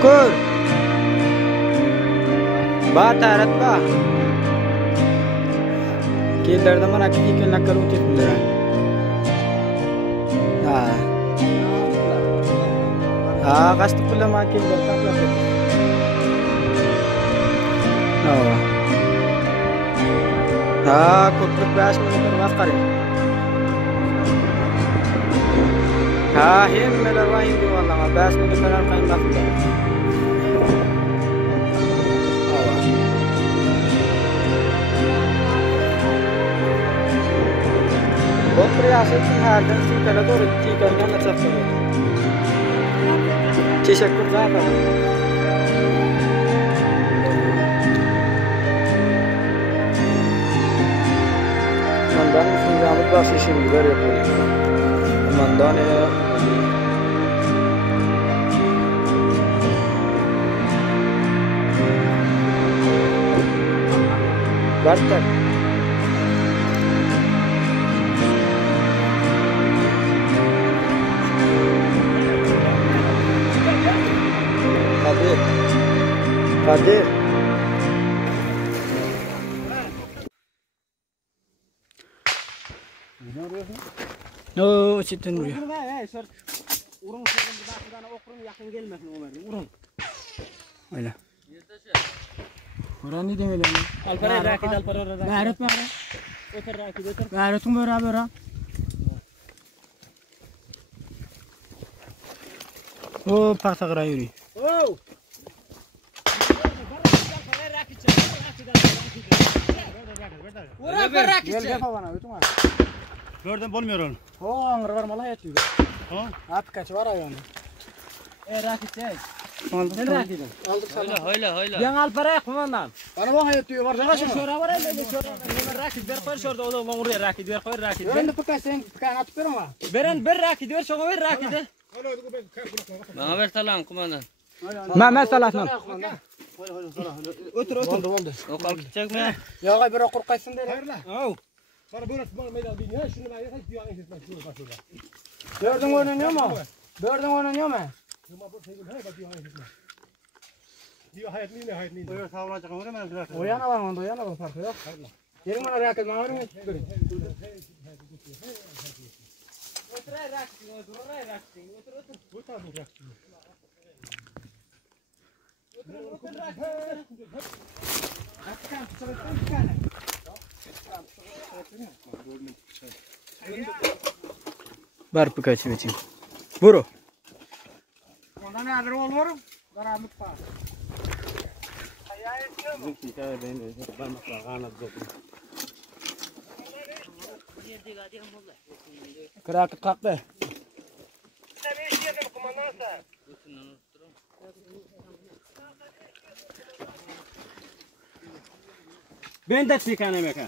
Şükür. Tarat ba. Kelerde mana iki nakar o'tibdilar. Ha, qasdi pulama keldi, taklab etdi. Ha, ko'prik 5 minut vaqt qarang. Ha, hemmeler var indi vallahi. 5 minut falan kaymakta. Bu priyaseti herden sikala doğru çıkarken nasıl yapıyor? Teşekkür zaten. Mandan sinyamet bası şimdi veriyor. Mandan ya. Bartak. Kadir. No, sitten vuruyor. Urun söyledim bir daha okurun yakın gelmesin Ömer'in. Urun. Öyle. Oran ne demek lan? Alpara rakit alpara rakit. Gayret var. Otur rakit otur. Gayretin beraber. O partakra yürü. Oh. Gördüm bulmuyor onu. O angır malah yatıyor. Ha? At kaç var ayağında. Rakit çek. Aldık rakit. Aldık sana. Öyle. Ben alpara kumandan. Bana bak yatıyor var sana şu. Şora var öyle şora. Ben rakit ver koy şurada o da oraya rakit ver koy rakit. Ben de pakasen pakan atıp ama. Beren bir rakit ver şuna ver rakit. Bana ver salam kumandan. Mehmet Salah'ın. Otur. O kalkacak mı? Ya bir okur kaysın der. Oh. Bana böyle meydan değil ya. Şunu ben yapayım diyor aynı şey. Şunu bak şurada. Gördün oynanıyor mu? Gördün oynanıyor mu? Şuna bak sevgim hay bak diyor aynı şey. Diyor hayat ne hayat ne. Buyur savunacak mı hemen biraz. O yana var onda yana var farkı yok. Gelin bana raket bana verin. Otur rakit. Otur. Bu tarafı bırak. Bar pakaç biçim. Buru. Ondan ne alır olur? Bana mutfa. Kırakıt kalktı. Ben de çıkan emek ha.